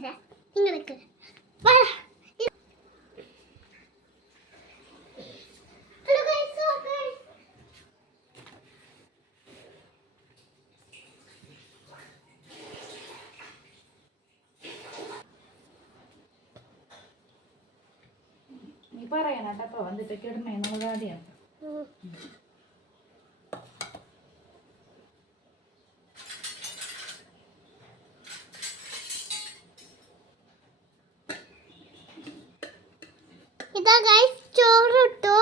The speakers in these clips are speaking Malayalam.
പറഞ്ഞുതരാം. നിങ്ങൾക്ക് വാ. Hello guys, so guys. നീ പറയണട്ടോ വന്നിട്ടൊക്കെ ഇടണേന്നുള്ള കാര്യമാണ്. ഇതാ ഗൈസ് ചോറ് ഇട്ടു.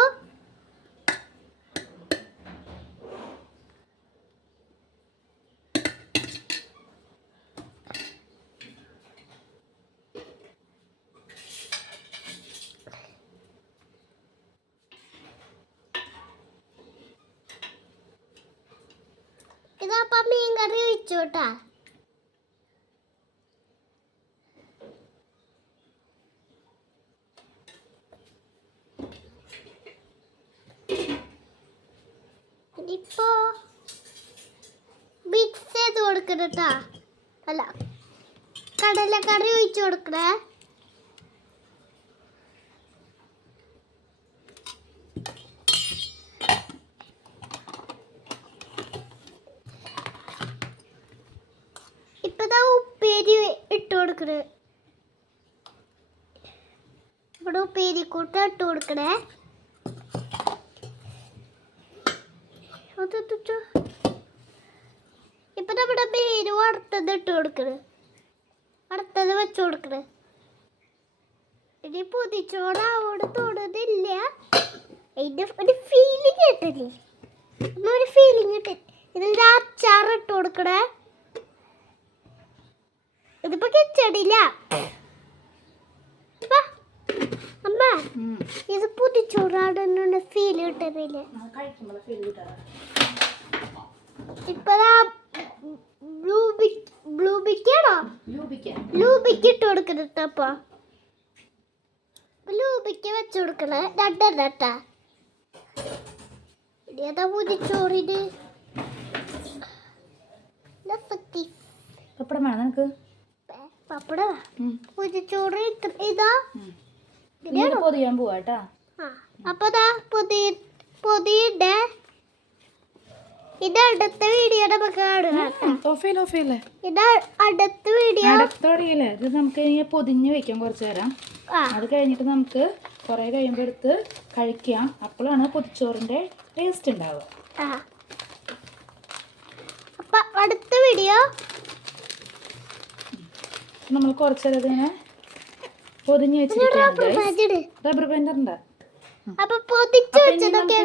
ഇതാ മീൻ കറി വെച്ചോട്ടാ. ഇപ്പോ മിക്സ് ചെയ്ത് കൊടുക്കണട്ടാ. അല്ല കടലക്കറി ഒഴിച്ചു കൊടുക്കണേ. ഇപ്പതാ ഉപ്പേരി ഇട്ട് കൊടുക്കണേ. ഇവിടെ ഉപ്പേരി കൂട്ട ഇട്ട് കൊടുക്കണേ. ഇപ്പൊ നമ്മുടെ പേര് വറുത്തത് ഇട്ട് കൊടുക്കണ്. വറുത്തത് വെച്ചു കൊടുക്കണ്. ഇനി പൊതിച്ചോറ് അവിടെ തൊടുന്നില്ല. അതിന്റെ ഒരു ഫീലിംഗ് കിട്ടില്ലേ? ഒരു ഫീലിംഗ് കിട്ടി. ഇതിന്റെ അച്ചാർ ഇട്ട് കൊടുക്കണേ. ഇതിപ്പോ കിച്ചടില്ല. അമ്മ ഇത് പൊതിച്ചോറാണ് ഫീൽ കിട്ടുന്നില്ല. ഇപ്പതാ ബ്ലൂബിക്കാണോ ലൂബിക്ക് ഇട്ട് കൊടുക്കണ. അപ്പൊ ലൂബിക്ക് വെച്ച് കൊടുക്കണ രണ്ടെണ്ണട്ടാ. ഇനി അതാ പൊതിച്ചോറിന് പപ്പടം വേണം നിനക്ക്? പപ്പട പൊതിച്ചോറ് ഇതാ പൊതിയാൻ പോവാട്ടാ. അപ്പതാ പൊതിയുടെ ഇത് അടുത്ത വീഡിയോ നമുക്ക് കാണാം. ഇത് അടുത്ത വീഡിയോ അടുത്തോടെയല്ലേ ഇത് നമുക്ക് പൊതിഞ്ഞ് വെക്കാം കുറച്ചു നേരം. അത് കഴിഞ്ഞിട്ട് നമുക്ക് കുറെ കഴിയുമ്പോൾ എടുത്ത് കഴിക്കാം. അപ്പോഴാണ് പൊതിച്ചോറിന്റെ ടേസ്റ്റ് ഉണ്ടാവുക. അപ്പൊ അടുത്ത വീഡിയോ നമ്മൾ കുറച്ചു നേരം ഇതിനെ പൊതിഞ്ഞ് വെച്ചിരിക്കുകയാണ്. റബ്ബർ ബാൻഡ് ഉണ്ട്. അപ്പൊ പൊതിച്ച് വെച്ചതൊക്കെ